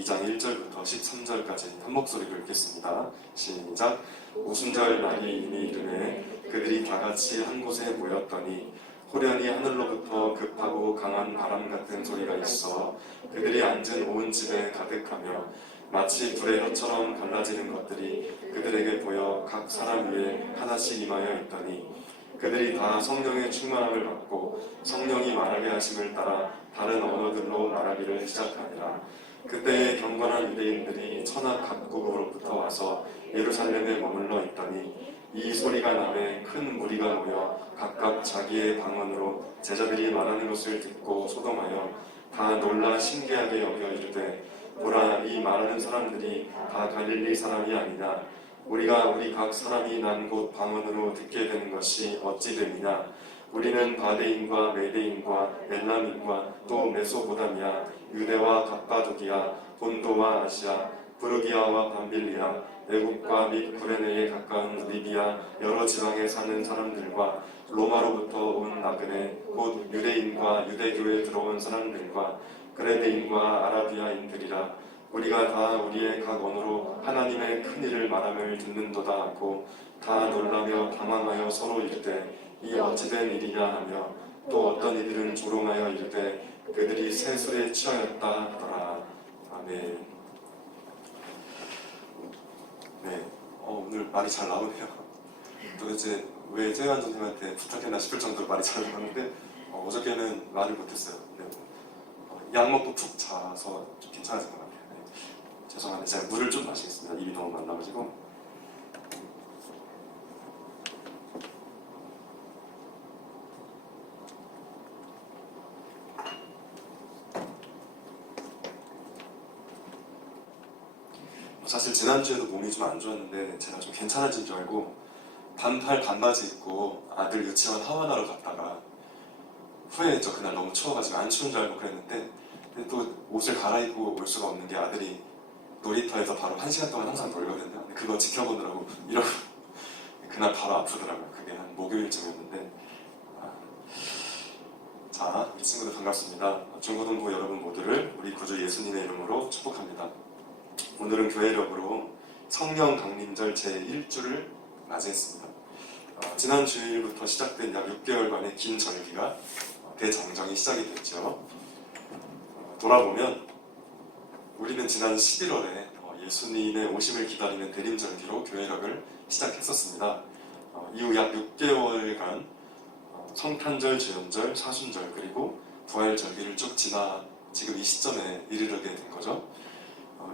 2장 1절부터 13절까지 한 목소리로 읽겠습니다. 시작. 오순절 날이 이미 이르매 그들이 다 같이 한 곳에 모였더니 호련히 하늘로부터 급하고 강한 바람 같은 소리가 있어 그들이 앉은 온 집에 가득하며 마치 불의 혀처럼 갈라지는 것들이 그들에게 보여 각 사람 위에 하나씩 임하여 있더니 그들이 다 성령의 충만함을 받고 성령이 말하게 하심을 따라 다른 언어들로 말하기를 시작하니라. 그때의 경건한 유대인들이 천하 각국으로부터 와서 예루살렘에 머물러 있더니 이 소리가 나매 큰 무리가 모여 각각 자기의 방언으로 제자들이 말하는 것을 듣고 소동하여 다 놀라 신기하게 여겨 이르되 보라, 이 말하는 사람들이 다 갈릴리 사람이 아니냐. 우리가 우리 각 사람이 난 곳 방언으로 듣게 되는 것이 어찌 됨이냐. 우리는 바데인과 메데인과 엘람인과 또 메소보다미아, 유대와 갑바도기아, 본도와 아시아, 부르기아와 밤빌리아, 애국과 및 구레네에 가까운 리비아 여러 지방에 사는 사람들과 로마로부터 온 나그네 곧 유대인과 유대교에 들어온 사람들과 그레네인과 아라비아인들이라. 우리가 다 우리의 각 언어로 하나님의 큰 일을 말함을 듣는도다 하고 다 놀라며 당황하여 서로 이르되 이 어찌된 일이냐 하며 또 어떤 이들은 조롱하여 이르되 그들이 새 술에 취하였다 하더라. 아멘. 네, 오늘 말이 잘 나오네요. 도대체 왜 재환 선생님한테 부탁했나 싶을 정도로 말이 잘 나오는데 어저께는 말을 못했어요. 네, 약 먹고 푹 자서 좀 괜찮아진 것 같아요. 네. 죄송한데 제가 물을 좀 마시겠습니다. 입이 너무 말라가지고. 사실 지난주에도 몸이 좀 안 좋았는데 제가 좀 괜찮아진 줄 알고 반팔 반바지 입고 아들 유치원 하원하러 갔다가 후회했죠. 그날 너무 추워가지고 안 추운 줄 알고 그랬는데 근데 또 옷을 갈아입고 올 수가 없는 게 아들이 놀이터에서 바로 1시간 동안 항상 놀거든요. 그거 지켜보느라고 이러고 그날 바로 아프더라고요. 그게 한 목요일쯤이었는데. 자, 우리 친구들 반갑습니다. 중고등부 여러분 모두를 우리 구주 예수님의 이름으로 축복합니다. 오늘은 교회력으로 성령 강림절 제1주를 맞이했습니다. 지난 주일부터 시작된 약 6개월간의 긴 절기가 대장정이 시작이 됐죠. 돌아보면 우리는 지난 11월에 예수님의 오심을 기다리는 대림절기로 교회력을 시작했었습니다. 이후 약 6개월간 성탄절, 주연절, 사순절 그리고 부활절기를 쭉 지나 지금 이 시점에 이르게 된 거죠.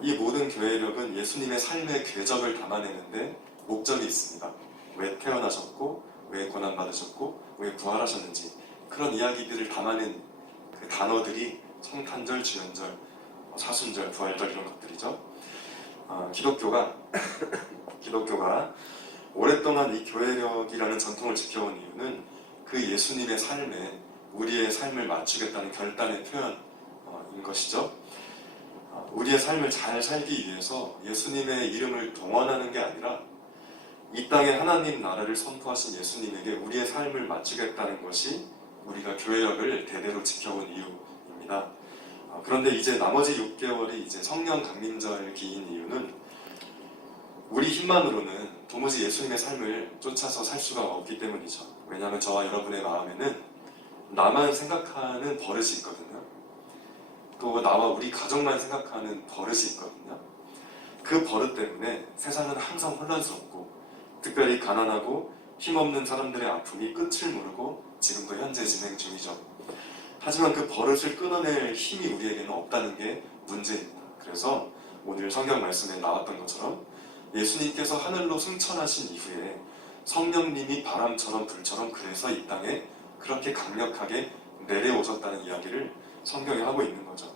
이 모든 교회력은 예수님의 삶의 궤적을 담아내는데 목적이 있습니다. 왜 태어나셨고, 왜 고난받으셨고, 왜 부활하셨는지 그런 이야기들을 담아낸 그 단어들이 성탄절, 주연절, 사순절, 부활절 이런 것들이죠. 기독교가 오랫동안 이 교회력이라는 전통을 지켜온 이유는 그 예수님의 삶에 우리의 삶을 맞추겠다는 결단의 표현인 것이죠. 우리의 삶을 잘 살기 위해서 예수님의 이름을 동원하는 게 아니라 이 땅에 하나님 나라를 선포하신 예수님에게 우리의 삶을 맞추겠다는 것이 우리가 교회력을 대대로 지켜온 이유입니다. 그런데 이제 나머지 6개월이 이제 성령 강림절기인 이유는 우리 힘만으로는 도무지 예수님의 삶을 쫓아서 살 수가 없기 때문이죠. 왜냐하면 저와 여러분의 마음에는 나만 생각하는 버릇이 있거든요. 또 나와 우리 가족만 생각하는 버릇이 있거든요. 그 버릇 때문에 세상은 항상 혼란스럽고 특별히 가난하고 힘없는 사람들의 아픔이 끝을 모르고 지금도 현재 진행 중이죠. 하지만 그 버릇을 끊어낼 힘이 우리에게는 없다는 게 문제입니다. 그래서 오늘 성경 말씀에 나왔던 것처럼 예수님께서 하늘로 승천하신 이후에 성령님이 바람처럼 불처럼 그래서 이 땅에 그렇게 강력하게 내려오셨다는 이야기를 성경에 하고 있는 거죠.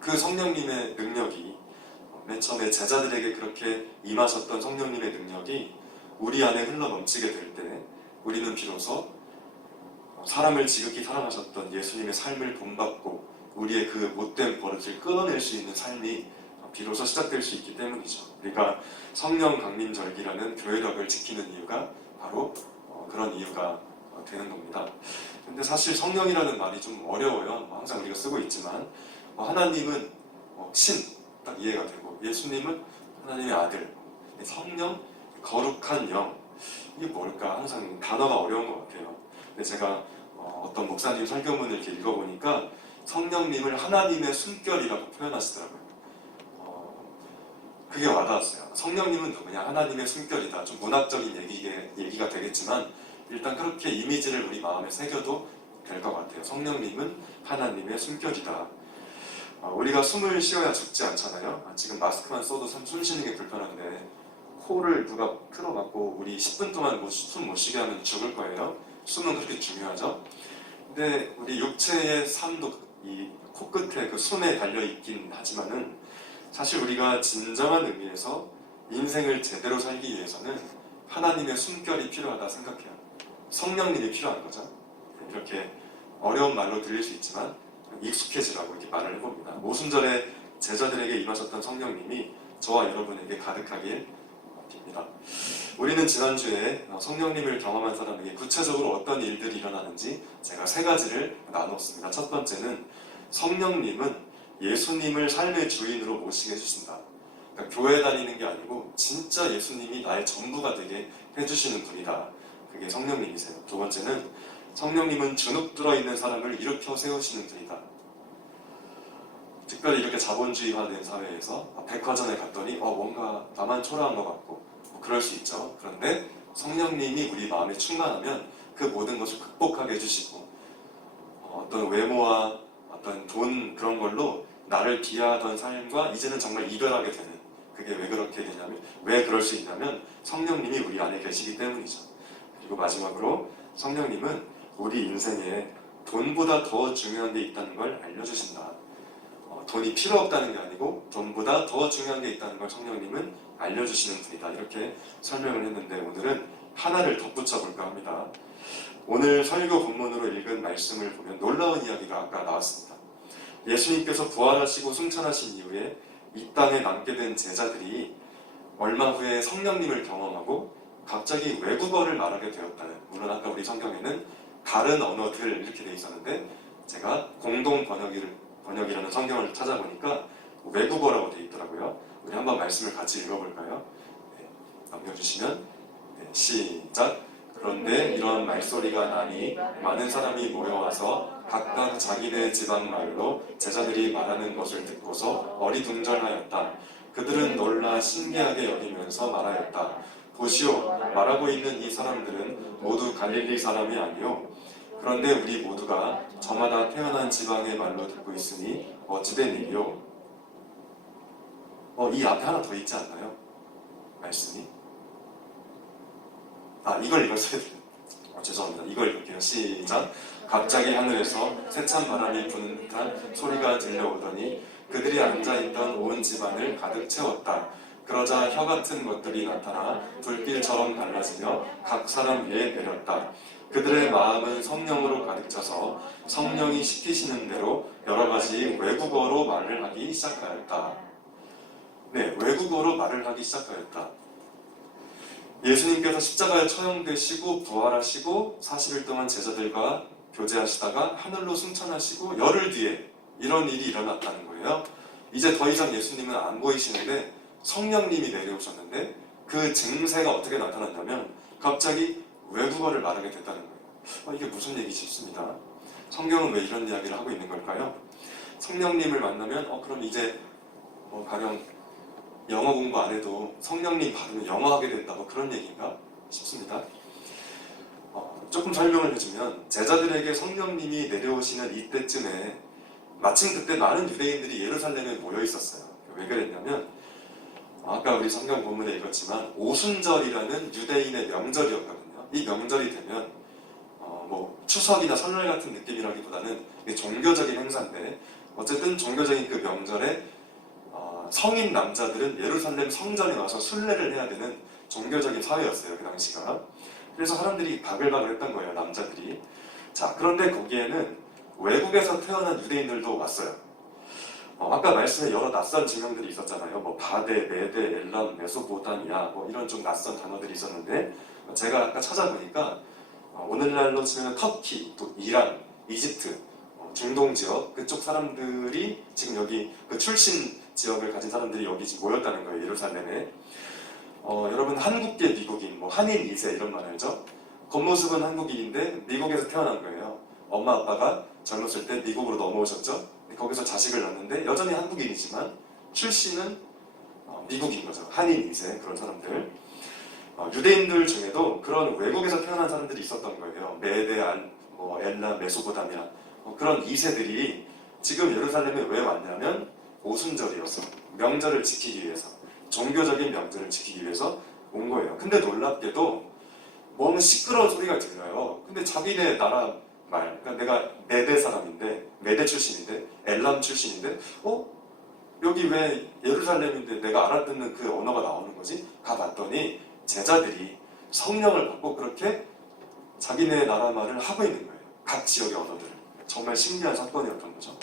그 성령님의 능력이 맨 처음에 제자들에게 그렇게 임하셨던 성령님의 능력이 우리 안에 흘러넘치게 될 때 우리는 비로소 사람을 지극히 사랑하셨던 예수님의 삶을 본받고 우리의 그 못된 버릇을 끊어낼 수 있는 삶이 비로소 시작될 수 있기 때문이죠. 우리가 성령 강림절기라는 교회력을 지키는 이유가 바로 그런 이유가 되는 겁니다. 근데 사실 성령이라는 말이 좀 어려워요. 항상 우리가 쓰고 있지만 하나님은 신, 딱 이해가 되고, 예수님은 하나님의 아들, 성령, 거룩한 영, 이게 뭘까 항상 단어가 어려운 것 같아요. 근데 제가 어떤 목사님 설교문을 이렇게 읽어보니까 성령님을 하나님의 숨결이라고 표현하시더라고요. 그게 와닿았어요. 성령님은 누구냐? 하나님의 숨결이다. 좀 문학적인 얘기가 되겠지만 일단 그렇게 이미지를 우리 마음에 새겨도 될 것 같아요. 성령님은 하나님의 숨결이다. 우리가 숨을 쉬어야 죽지 않잖아요. 지금 마스크만 써도 숨 쉬는 게 불편한데 코를 누가 틀어막고 우리 10분 동안 숨 못 쉬게 하면 죽을 거예요. 숨은 그렇게 중요하죠. 근데 우리 육체의 삶도 이 코끝에 그 숨에 달려있긴 하지만은 사실 우리가 진정한 의미에서 인생을 제대로 살기 위해서는 하나님의 숨결이 필요하다 생각해요. 성령님이 필요한 거죠. 이렇게 어려운 말로 들릴 수 있지만 익숙해지라고 이렇게 말을 해봅니다. 오순절에 제자들에게 임하셨던 성령님이 저와 여러분에게 가득하길 빕니다. 우리는 지난주에 성령님을 경험한 사람에게 구체적으로 어떤 일들이 일어나는지 제가 3가지를 나눴습니다. 첫 번째는 성령님은 예수님을 삶의 주인으로 모시게 해주신다. 그러니까 교회 다니는 게 아니고 진짜 예수님이 나의 전부가 되게 해주시는 분이다. 그게 성령님이세요. 두 번째는 성령님은 주눅 들어있는 사람을 일으켜 세우시는 분이다. 특별히 이렇게 자본주의화된 사회에서 백화점에 갔더니 뭔가 나만 초라한 것 같고 그럴 수 있죠. 그런데 성령님이 우리 마음에 충만하면 그 모든 것을 극복하게 해주시고 어떤 외모와 어떤 돈 그런 걸로 나를 비하하던 삶과 이제는 정말 이별하게 되는, 그게 왜 그렇게 되냐면, 왜 그럴 수 있냐면 성령님이 우리 안에 계시기 때문이죠. 그리고 마지막으로 성령님은 우리 인생에 돈보다 더 중요한 게 있다는 걸 알려주신다. 돈이 필요 없다는 게 아니고 돈보다 더 중요한 게 있다는 걸 성령님은 알려주시는 분이다. 이렇게 설명을 했는데 오늘은 하나를 덧붙여 볼까 합니다. 오늘 설교 본문으로 읽은 말씀을 보면 놀라운 이야기가 아까 나왔습니다. 예수님께서 부활하시고 승천하신 이후에 이 땅에 남게 된 제자들이 얼마 후에 성령님을 경험하고 갑자기 외국어를 말하게 되었다는, 물론 아까 우리 성경에는 다른 언어들 이렇게 돼 있었는데 제가 공동 번역이라는 성경을 찾아보니까 외국어라고 돼 있더라고요. 우리 한번 말씀을 같이 읽어볼까요? 네, 넘겨주시면 시작. 그런데 이런 말소리가 나니 많은 사람이 모여와서 각각 자기네 지방 말로 제자들이 말하는 것을 듣고서 어리둥절하였다. 그들은 놀라 신기하게 여기면서 말하였다. 보시오, 말하고 있는 이 사람들은 모두 갈릴리 사람이 아니오. 그런데 우리 모두가 저마다 태어난 지방의 말로 듣고 있으니 어찌된 일이오? 이 앞에 하나 더 있지 않나요? 말씀이? 이걸 읽었어야 돼요. 죄송합니다. 이걸 읽을게요. 시작. 갑자기 하늘에서 세찬 바람이 부는 듯한 소리가 들려오더니 그들이 앉아있던 온 집안을 가득 채웠다. 그러자 혀 같은 것들이 나타나 불길처럼 달라지며 각 사람 위에 내렸다. 그들의 마음은 성령으로 가득 차서 성령이 시키시는 대로 여러 가지 외국어로 말을 하기 시작하였다. 네, 외국어로 말을 하기 시작하였다. 예수님께서 십자가에 처형되시고 부활하시고 40일 동안 제자들과 교제하시다가 하늘로 승천하시고 열흘 뒤에 이런 일이 일어났다는 거예요. 이제 더 이상 예수님은 안 보이시는데 성령님이 내려오셨는데 그 증세가 어떻게 나타났냐면 갑자기 외국어를 말하게 됐다는 거예요. 이게 무슨 얘기지 싶습니다. 성경은 왜 이런 이야기를 하고 있는 걸까요? 성령님을 만나면 그럼 이제 가령 영어 공부 안 해도 성령님 받으면 영어 하게 된다, 그런 얘기인가 싶습니다. 조금 설명을 해주면 제자들에게 성령님이 내려오시는 이때쯤에 마침 그때 많은 유대인들이 예루살렘에 모여 있었어요. 왜 그랬냐면 아까 우리 성경 본문에 읽었지만 오순절이라는 유대인의 명절이었거든요. 이 명절이 되면 추석이나 설날 같은 느낌이라기보다는 종교적인 행사인데 어쨌든 종교적인 그 명절에 성인 남자들은 예루살렘 성전에 와서 순례를 해야 되는 종교적인 사회였어요, 그 당시가. 그래서 사람들이 바글바글 했던 거예요, 남자들이. 자, 그런데 거기에는 외국에서 태어난 유대인들도 왔어요. 아까 말씀에 여러 낯선 지명들이 있었잖아요. 바데, 메데, 엘람, 메소포타미아 이런 좀 낯선 단어들이 있었는데 제가 아까 찾아보니까 오늘날로 치면 터키, 또 이란, 이집트, 중동 지역 그쪽 사람들이 지금 여기 그 출신 지역을 가진 사람들이 여기 모였다는 거예요. 예루살렘에. 여러분 한국계 미국인, 뭐 한인 2세 이런 말 알죠? 겉모습은 한국인인데 미국에서 태어난 거예요. 엄마 아빠가 젊었을 때 미국으로 넘어오셨죠. 거기서 자식을 낳는데 여전히 한국인이지만 출신은 미국인 거죠. 한인 2세 그런 사람들. 유대인들 중에도 그런 외국에서 태어난 사람들이 있었던 거예요. 메데, 엘라, 메소포타미아 그런 2세들이 지금 예루살렘에 왜 왔냐면 오순절이어서 명절을 지키기 위해서, 종교적인 명절을 지키기 위해서 온 거예요. 근데 놀랍게도 뭔가 시끄러운 소리가 들려요. 근데 자기네 나라 말, 그러니까 내가 메데 사람인데, 메데 출신인데, 엘람 출신인데, 여기 왜 예루살렘인데 내가 알아듣는 그 언어가 나오는 거지? 가봤더니 제자들이 성령을 받고 그렇게 자기네 나라 말을 하고 있는 거예요. 각 지역의 언어들을. 정말 신기한 사건이었던 거죠.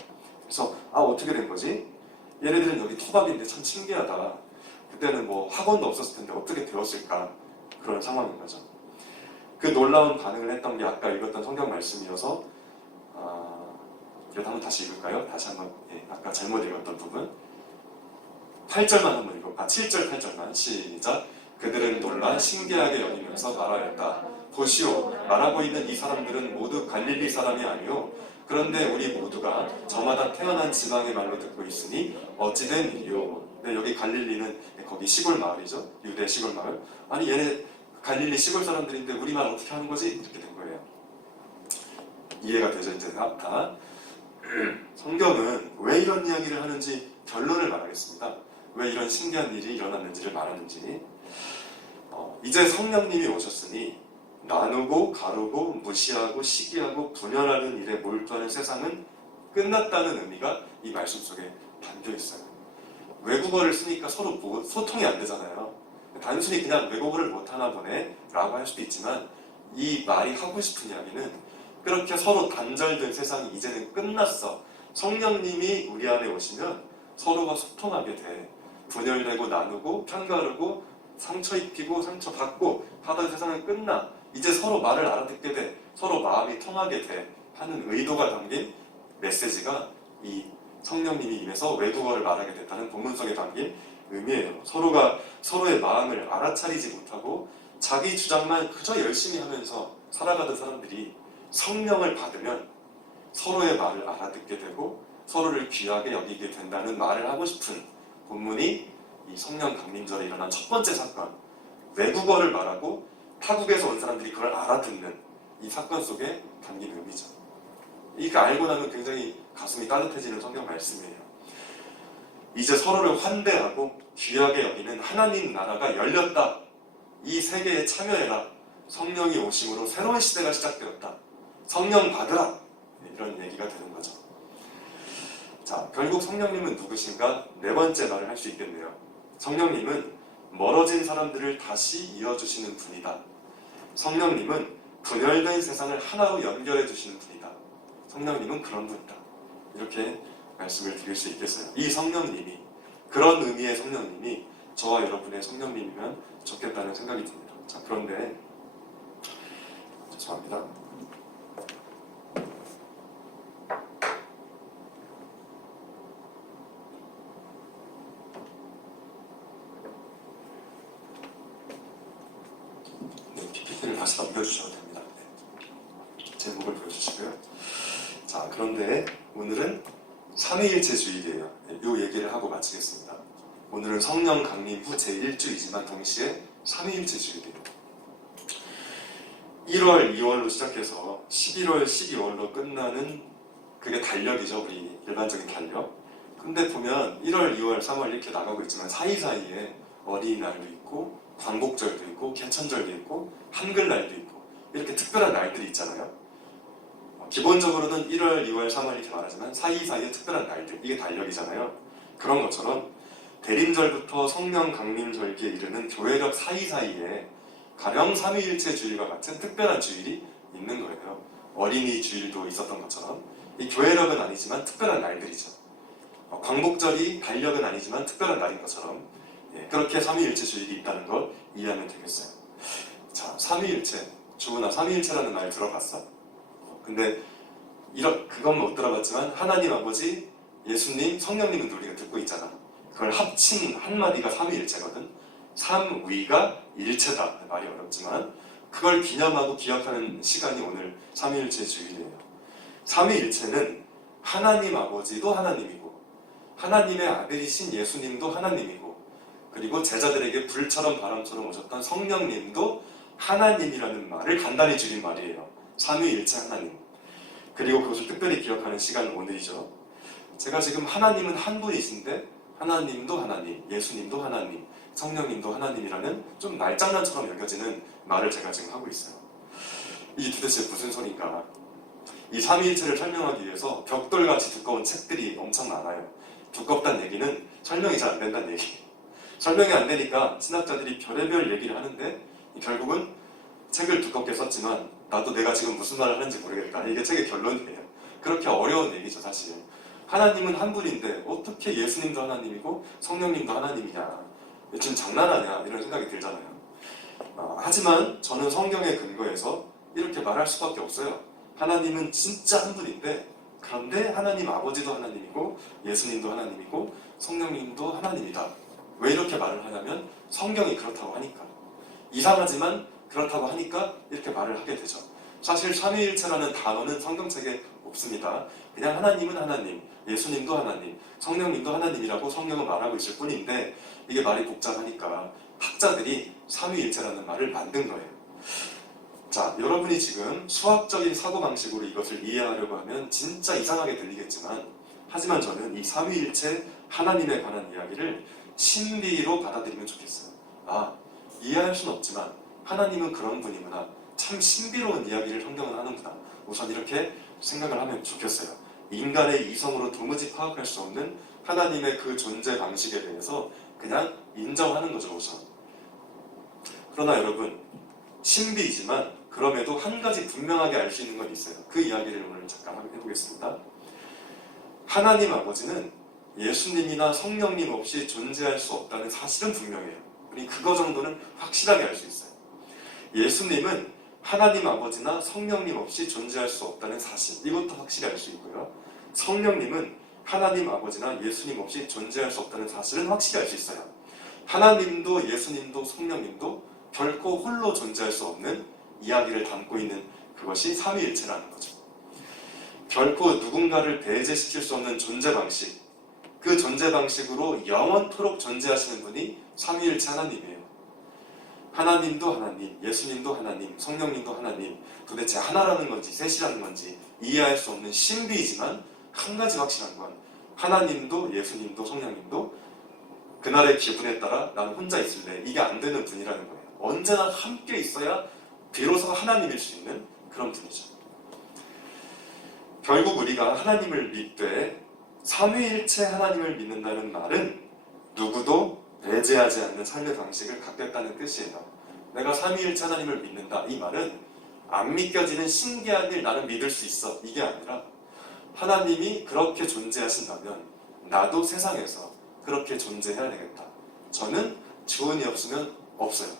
그래서 어떻게 된 거지? 얘네들은 여기 토박인데 참 신기하다. 그때는 뭐 학원도 없었을 텐데 어떻게 배웠을까? 그런 상황인 거죠. 그 놀라운 반응을 했던 게 아까 읽었던 성경 말씀이어서 한번 다시 읽을까요? 다시 한번 아까 잘못 읽었던 부분 8절만 한번 읽어봐. 7절 8절만 시작. 그들은 놀라 신기하게 여기면서 말하였다. 보시오, 말하고 있는 이 사람들은 모두 갈릴리 사람이 아니오. 그런데 우리 모두가 저마다 태어난 지방의 말로 듣고 있으니 어찌된 일이오. 네, 여기 갈릴리는 거기 시골 마을이죠. 유대 시골 마을. 아니 얘네 갈릴리 시골 사람들인데 우리 말 어떻게 하는 거지? 이렇게 된 거예요. 이해가 되죠? 이제 다. 성경은 왜 이런 이야기를 하는지 결론을 말하겠습니다. 왜 이런 신기한 일이 일어났는지를 말하는지. 이제 성령님이 오셨으니 나누고 가르고 무시하고 시기하고 분열하는 일에 몰두하는 세상은 끝났다는 의미가 이 말씀 속에 담겨 있어요. 외국어를 쓰니까 서로 소통이 안 되잖아요. 단순히 그냥 외국어를 못하나 보네 라고 할 수도 있지만 이 말이 하고 싶은 이야기는 그렇게 서로 단절된 세상이 이제는 끝났어. 성령님이 우리 안에 오시면 서로가 소통하게 돼. 분열되고 나누고 편가르고 상처 입히고 상처 받고 하던 세상은 끝나. 이제 서로 말을 알아듣게 돼. 서로 마음이 통하게 돼. 하는 의도가 담긴 메시지가 이 성령님이 임해서 외국어를 말하게 됐다는 본문 속에 담긴 의미예요. 서로가 서로의 마음을 알아차리지 못하고 자기 주장만 그저 열심히 하면서 살아가던 사람들이 성령을 받으면 서로의 말을 알아듣게 되고 서로를 귀하게 여기게 된다는 말을 하고 싶은 본문이 이 성령 강림절에 일어난 첫 번째 사건, 외국어를 말하고 타국에서 온 사람들이 그걸 알아듣는 이 사건 속에 담긴 의미죠. 이거 알고 나면 굉장히 가슴이 따뜻해지는 성경 말씀이에요. 이제 서로를 환대하고 귀하게 여기는 하나님 나라가 열렸다. 이 세계에 참여해라. 성령이 오심으로 새로운 시대가 시작되었다. 성령 받으라. 이런 얘기가 되는 거죠. 자, 결국 성령님은 누구신가? 네 번째 말을 할 수 있겠네요. 성령님은 멀어진 사람들을 다시 이어주시는 분이다. 성령님은 분열된 세상을 하나로 연결해 주시는 분이다. 성령님은 그런 분이다. 이렇게 말씀을 드릴 수 있겠어요. 이 성령님이, 그런 의미의 성령님이 저와 여러분의 성령님이면 좋겠다는 생각이 듭니다. 자, 그런데 죄송합니다. PPT를 다시 넘겨주셔도 됩니다. 네. 제목을 보여주시고요. 자, 그런데 오늘은 삼위일체 주일이에요. 이 얘기를 하고 마치겠습니다. 오늘은 성령 강림 후 제1주이지만 동시에 삼위일체 주일이에요. 1월, 2월로 시작해서 11월, 12월로 끝나는 그게 달력이죠. 우리 일반적인 달력. 근데 보면 1월, 2월, 3월 이렇게 나가고 있지만 사이사이에 어린이날도 있고 광복절도 있고 개천절도 있고 한글날도 있고 이렇게 특별한 날들이 있잖아요. 기본적으로는 1월, 2월, 3월 이렇게 말하지만 사이사이에 특별한 날들, 이게 달력이잖아요. 그런 것처럼 대림절부터 성령 강림절기에 이르는 교회력 사이사이에 가령 삼위일체 주일과 같은 특별한 주일이 있는 거예요. 어린이 주일도 있었던 것처럼 이 교회력은 아니지만 특별한 날들이죠. 광복절이 달력은 아니지만 특별한 날인 것처럼 그렇게 삼위일체 주일이 있다는 걸 이해하면 되겠어요. 자, 삼위일체, 주문아 삼위일체라는 말 들어봤어? 근데 그건 못 들어봤지만 하나님 아버지, 예수님, 성령님은 우리가 듣고 있잖아. 그걸 합친 한마디가 삼위일체거든. 삼위가 일체다. 말이 어렵지만 그걸 기념하고 기억하는 시간이 오늘 삼위일체 주일이에요. 삼위일체는 하나님 아버지도 하나님이고 하나님의 아들이신 예수님도 하나님이고 그리고 제자들에게 불처럼 바람처럼 오셨던 성령님도 하나님이라는 말을 간단히 줄인 말이에요. 삼위일체 하나님. 그리고 그것을 특별히 기억하는 시간은 오늘이죠. 제가 지금 하나님은 한 분이신데 하나님도 하나님, 예수님도 하나님, 성령님도 하나님이라는 좀 말장난처럼 여겨지는 말을 제가 지금 하고 있어요. 이게 도대체 무슨 소린가? 이 삼위일체를 설명하기 위해서 벽돌같이 두꺼운 책들이 엄청 많아요. 두껍다는 얘기는 설명이 잘 안 된다는 얘기. 설명이 안 되니까 신학자들이 별의별 얘기를 하는데 결국은 책을 두껍게 썼지만 나도 내가 지금 무슨 말을 하는지 모르겠다. 이게 책의 결론이에요. 그렇게 어려운 얘기죠 사실. 하나님은 한 분인데 어떻게 예수님도 하나님이고 성령님도 하나님이냐. 지금 장난하냐 이런 생각이 들잖아요. 하지만 저는 성경에 근거해서 이렇게 말할 수밖에 없어요. 하나님은 진짜 한 분인데 그런데 하나님 아버지도 하나님이고 예수님도 하나님이고 성령님도 하나님이다. 왜 이렇게 말을 하냐면 성경이 그렇다고 하니까. 이상하지만 그렇다고 하니까 이렇게 말을 하게 되죠. 사실 삼위일체라는 단어는 성경책에 없습니다. 그냥 하나님은 하나님, 예수님도 하나님, 성령님도 하나님이라고 성경은 말하고 있을 뿐인데 이게 말이 복잡하니까 학자들이 삼위일체라는 말을 만든 거예요. 자, 여러분이 지금 수학적인 사고방식으로 이것을 이해하려고 하면 진짜 이상하게 들리겠지만 하지만 저는 이 삼위일체 하나님에 관한 이야기를 신비로 받아들이면 좋겠어요. 이해할 수는 없지만 하나님은 그런 분이구나. 참 신비로운 이야기를 성경은 하는구나. 우선 이렇게 생각을 하면 좋겠어요. 인간의 이성으로 도무지 파악할 수 없는 하나님의 그 존재 방식에 대해서 그냥 인정하는 거죠, 우선. 그러나 여러분, 신비이지만 그럼에도 한 가지 분명하게 알 수 있는 건 있어요. 그 이야기를 오늘 잠깐 해보겠습니다. 하나님 아버지는 예수님이나 성령님 없이 존재할 수 없다는 사실은 분명해요. 우리 그거 정도는 확실하게 알 수 있어요. 예수님은 하나님 아버지나 성령님 없이 존재할 수 없다는 사실, 이것도 확실히 알 수 있고요. 성령님은 하나님 아버지나 예수님 없이 존재할 수 없다는 사실은 확실히 알 수 있어요. 하나님도 예수님도 성령님도 결코 홀로 존재할 수 없는 이야기를 담고 있는 그것이 삼위일체라는 거죠. 결코 누군가를 배제시킬 수 없는 존재 방식, 그 존재 방식으로 영원토록 존재하시는 분이 삼위일체 하나님이에요. 하나님도 하나님, 예수님도 하나님, 성령님도 하나님, 도대체 하나라는 건지 셋이라는 건지 이해할 수 없는 신비이지만 한 가지 확실한 건 하나님도 예수님도 성령님도 그날의 기분에 따라 나는 혼자 있을래, 이게 안 되는 분이라는 거예요. 언제나 함께 있어야 비로소 하나님일 수 있는 그런 분이죠. 결국 우리가 하나님을 믿되 삼위일체 하나님을 믿는다는 말은 누구도 배제하지 않는 삶의 방식을 갖겠다는 뜻이에요. 내가 삼위일체 하나님을 믿는다, 이 말은 안 믿겨지는 신기한 일 나는 믿을 수 있어, 이게 아니라 하나님이 그렇게 존재하신다면 나도 세상에서 그렇게 존재해야 되겠다. 저는 주원이 없으면 없어요.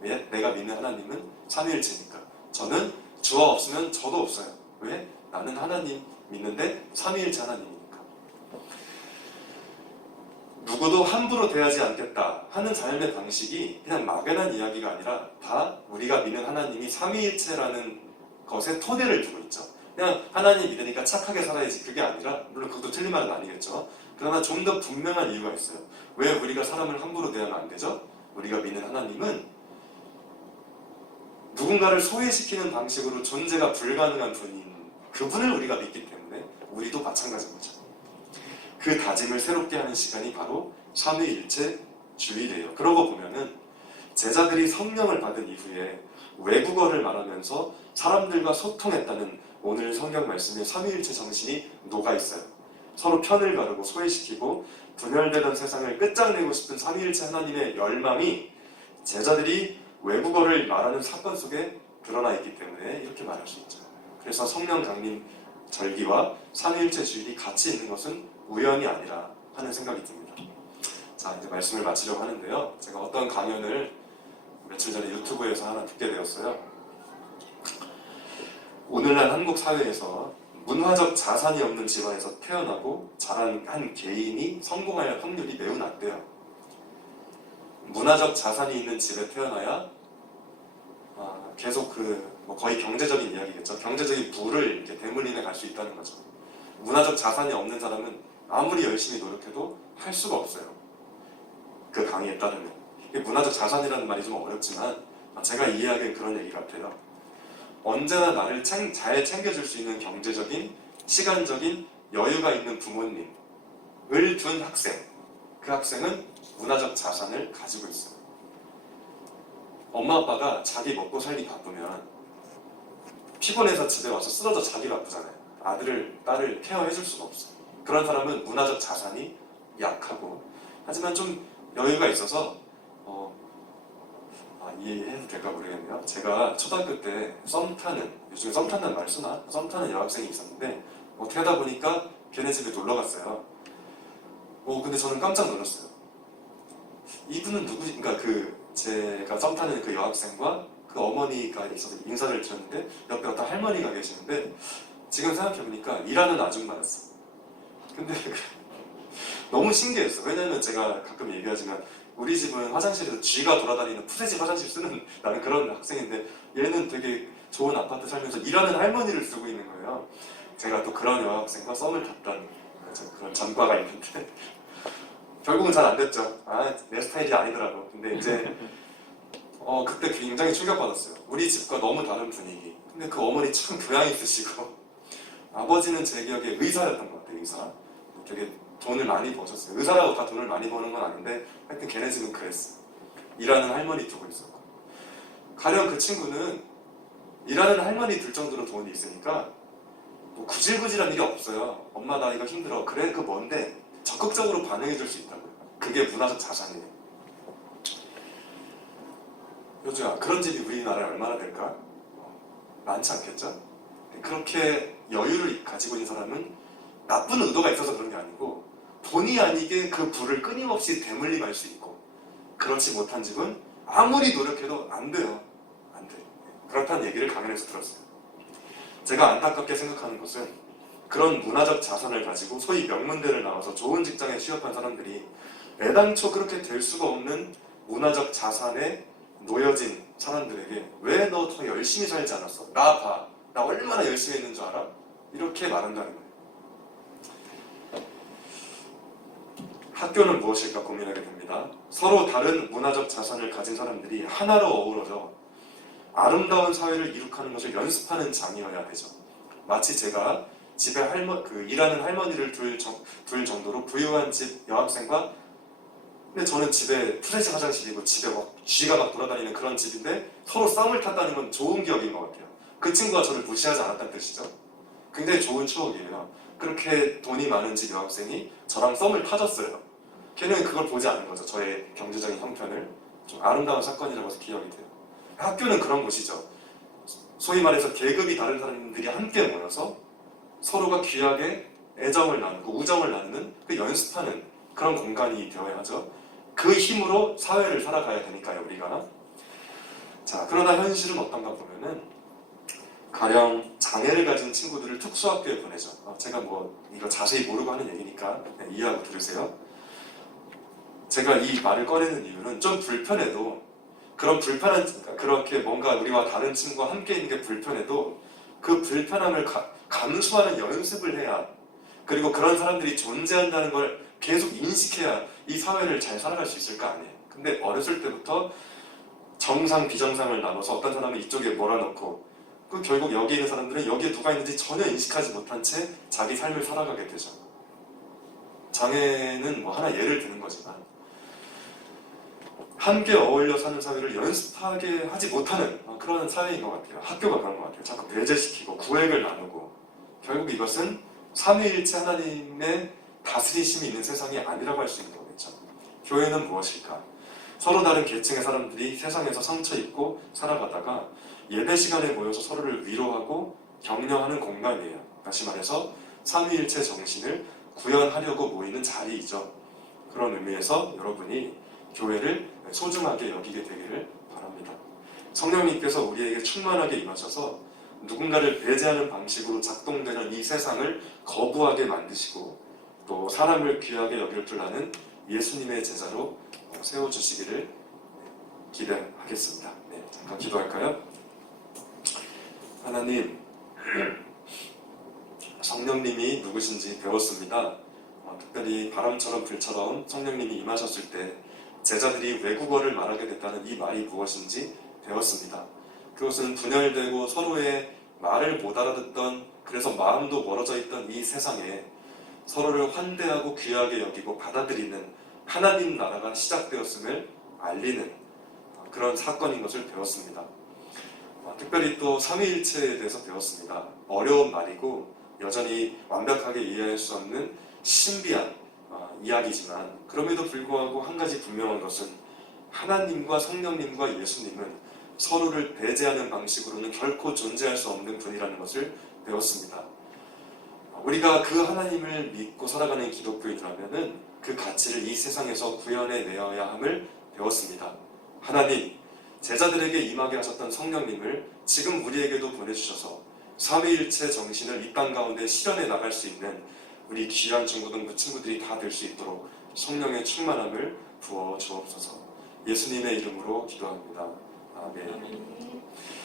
왜? 내가 믿는 하나님은 삼위일체니까. 저는 주와 없으면 저도 없어요. 왜? 나는 하나님 믿는데 삼위일체 하나님이니까. 누구도 함부로 대하지 않겠다 하는 삶의 방식이 그냥 막연한 이야기가 아니라 다 우리가 믿는 하나님이 삼위일체라는 것에 토대를 두고 있죠. 그냥 하나님 믿으니까 착하게 살아야지, 그게 아니라, 물론 그것도 틀린 말은 아니겠죠. 그러나 좀 더 분명한 이유가 있어요. 왜 우리가 사람을 함부로 대하면 안 되죠? 우리가 믿는 하나님은 누군가를 소외시키는 방식으로 존재가 불가능한 분인 그분을 우리가 믿기 때문에 우리도 마찬가지인 거죠. 그 다짐을 새롭게 하는 시간이 바로 삼위일체 주일이에요. 그러고 보면은 제자들이 성령을 받은 이후에 외국어를 말하면서 사람들과 소통했다는 오늘 성경 말씀에 삼위일체 정신이 녹아있어요. 서로 편을 가르고 소외시키고 분열되던 세상을 끝장내고 싶은 삼위일체 하나님의 열망이 제자들이 외국어를 말하는 사건 속에 드러나 있기 때문에 이렇게 말할 수 있죠. 그래서 성령 강림 절기와 삼위일체 주일이 같이 있는 것은 우연이 아니라 하는 생각이 듭니다. 자, 이제 말씀을 마치려고 하는데요. 제가 어떤 강연을 며칠 전에 유튜브에서 하나 듣게 되었어요. 오늘날 한국 사회에서 문화적 자산이 없는 집안에서 태어나고 자란 한 개인이 성공할 확률이 매우 낮대요. 문화적 자산이 있는 집에 태어나야 계속 거의 경제적인 이야기겠죠. 경제적인 부를 이렇게 대물림해 갈 수 있다는 거죠. 문화적 자산이 없는 사람은 아무리 열심히 노력해도 할 수가 없어요. 그 강의에 따르면. 문화적 자산이라는 말이 좀 어렵지만 제가 이해하기엔 그런 얘기 같아요. 언제나 나를 잘 챙겨줄 수 있는 경제적인, 시간적인 여유가 있는 부모님을 둔 학생. 그 학생은 문화적 자산을 가지고 있어요. 엄마 아빠가 자기 먹고 살기 바쁘면 피곤해서 집에 와서 쓰러져 자기 바쁘잖아요. 아들을, 딸을 케어해줄 수가 없어요. 그런 사람은 문화적 자산이 약하고, 하지만 좀 여유가 있어서 이해해도 될까 모르겠네요. 제가 초등학교 때 요즘에 썸 타는 말 쓰나? 썸 타는 여학생이 있었는데 어떻게 하다 보니까 걔네 집에 놀러 갔어요. 근데 저는 깜짝 놀랐어요. 이분은 누구인가? 제가 썸 타는 그 여학생과 그 어머니가 있어서 인사를 드렸는데 옆에 어떤 할머니가 계시는데 지금 생각해보니까 일하는 아줌마였어. 근데 너무 신기했어. 왜냐면 제가 가끔 얘기하지만 우리 집은 화장실에서 쥐가 돌아다니는 푸세집 화장실 쓰는 나는 그런 학생인데 얘는 되게 좋은 아파트 살면서 일하는 할머니를 쓰고 있는 거예요. 제가 또 그런 여학생과 썸을 탔던 그런 전과가 있는데 결국은 잘 안 됐죠. 내 스타일이 아니더라고. 근데 이제 그때 굉장히 충격받았어요. 우리 집과 너무 다른 분위기. 근데 그 어머니 참 교양 있으시고 아버지는 제 기억에 의사였던 것 같아요. 의사. 되게 돈을 많이 버셨어요. 의사라고 다 돈을 많이 버는 건 아닌데 하여튼 걔네 집은 그랬어. 일하는 할머니 두고 있었고, 가령 그 친구는 일하는 할머니 둘 정도로 돈이 있으니까 뭐 구질구질한 일이 없어요. 엄마 나 이거 힘들어. 그래 그 뭔데? 적극적으로 반응해줄 수 있다고요. 그게 문화적 자산이에요. 요즘 그런 집이 우리나라에 얼마나 될까? 많지 않겠죠? 그렇게 여유를 가지고 있는 사람은 나쁜 의도가 있어서 그런 게 아니고 본의 아니게 그 부를 끊임없이 대물림할 수 있고, 그렇지 못한 집은 아무리 노력해도 안 돼요. 안 돼. 그렇다는 얘기를 강연에서 들었어요. 제가 안타깝게 생각하는 것은 그런 문화적 자산을 가지고 소위 명문대를 나와서 좋은 직장에 취업한 사람들이 애당초 그렇게 될 수가 없는 문화적 자산에 놓여진 사람들에게 왜 너 더 열심히 살지 않았어? 나 봐. 나 얼마나 열심히 했는 줄 알아? 이렇게 말한다는 거예요. 학교는 무엇일까 고민하게 됩니다. 서로 다른 문화적 자산을 가진 사람들이 하나로 어우러져 아름다운 사회를 이룩하는 것을 연습하는 장이어야 되죠. 마치 제가 집에 일하는 할머니를 둘 정도로 부유한 집 여학생과, 근데 저는 집에 푸세식 화장실이고 집에 쥐가 막 돌아다니는 그런 집인데 서로 썸을 탔다는 건 좋은 기억인 것 같아요. 그 친구가 저를 무시하지 않았다는 뜻이죠. 굉장히 좋은 추억이에요. 그렇게 돈이 많은 집 여학생이 저랑 썸을 타줬어요. 걔는 그걸 보지 않은 거죠. 저의 경제적인 형편을. 좀 아름다운 사건이라고 해서 기억이 돼요. 학교는 그런 곳이죠. 소위 말해서 계급이 다른 사람들이 함께 모여서 서로가 귀하게 애정을 나누고 우정을 나누는 그 연습하는 그런 공간이 되어야 하죠. 그 힘으로 사회를 살아가야 되니까요, 우리가. 자, 그러나 현실은 어떤가 보면은 가령 장애를 가진 친구들을 특수학교에 보내죠. 제가 이거 자세히 모르고 하는 얘기니까 이해하고 들으세요. 제가 이 말을 꺼내는 이유는 좀 불편해도, 그렇게 뭔가 우리와 다른 친구와 함께 있는 게 불편해도 그 불편함을 감수하는 연습을 해야, 그리고 그런 사람들이 존재한다는 걸 계속 인식해야 이 사회를 잘 살아갈 수 있을 거 아니에요. 근데 어렸을 때부터 정상, 비정상을 나눠서 어떤 사람은 이쪽에 몰아넣고 결국 여기 있는 사람들은 여기에 누가 있는지 전혀 인식하지 못한 채 자기 삶을 살아가게 되죠. 장애는 하나 예를 드는 거지만 함께 어울려 사는 사회를 연습하게 하지 못하는 그런 사회인 것 같아요. 학교가 그런 것 같아요. 자꾸 배제시키고 구획을 나누고, 결국 이것은 삼위일체 하나님의 다스리심이 있는 세상이 아니라고 할 수 있는 거겠죠. 교회는 무엇일까? 서로 다른 계층의 사람들이 세상에서 상처 입고 살아가다가 예배 시간에 모여서 서로를 위로하고 격려하는 공간이에요. 다시 말해서 삼위일체 정신을 구현하려고 모이는 자리이죠. 그런 의미에서 여러분이 교회를 소중하게 여기게 되기를 바랍니다. 성령님께서 우리에게 충만하게 임하셔서 누군가를 배제하는 방식으로 작동되는 이 세상을 거부하게 만드시고 또 사람을 귀하게 여길 줄 아는 예수님의 제자로 세워주시기를 기대하겠습니다. 네, 잠깐 기도할까요? 하나님, 성령님이 누구신지 배웠습니다. 특별히 바람처럼 불처럼 성령님이 임하셨을 때 제자들이 외국어를 말하게 됐다는 이 말이 무엇인지 배웠습니다. 그것은 분열되고 서로의 말을 못 알아듣던, 그래서 마음도 멀어져 있던 이 세상에 서로를 환대하고 귀하게 여기고 받아들이는 하나님 나라가 시작되었음을 알리는 그런 사건인 것을 배웠습니다. 특별히 또 삼위일체에 대해서 배웠습니다. 어려운 말이고 여전히 완벽하게 이해할 수 없는 신비한 이야기지만 그럼에도 불구하고 한 가지 분명한 것은 하나님과 성령님과 예수님은 서로를 배제하는 방식으로는 결코 존재할 수 없는 분이라는 것을 배웠습니다. 우리가 그 하나님을 믿고 살아가는 기독교인이라면 그 가치를 이 세상에서 구현해내어야 함을 배웠습니다. 하나님, 제자들에게 임하게 하셨던 성령님을 지금 우리에게도 보내주셔서 삼위일체 정신을 이 땅 가운데 실현해 나갈 수 있는 우리 귀한 중고등부 친구들이 다 될 수 있도록 성령의 충만함을 부어 주옵소서. 예수님의 이름으로 기도합니다. 아멘.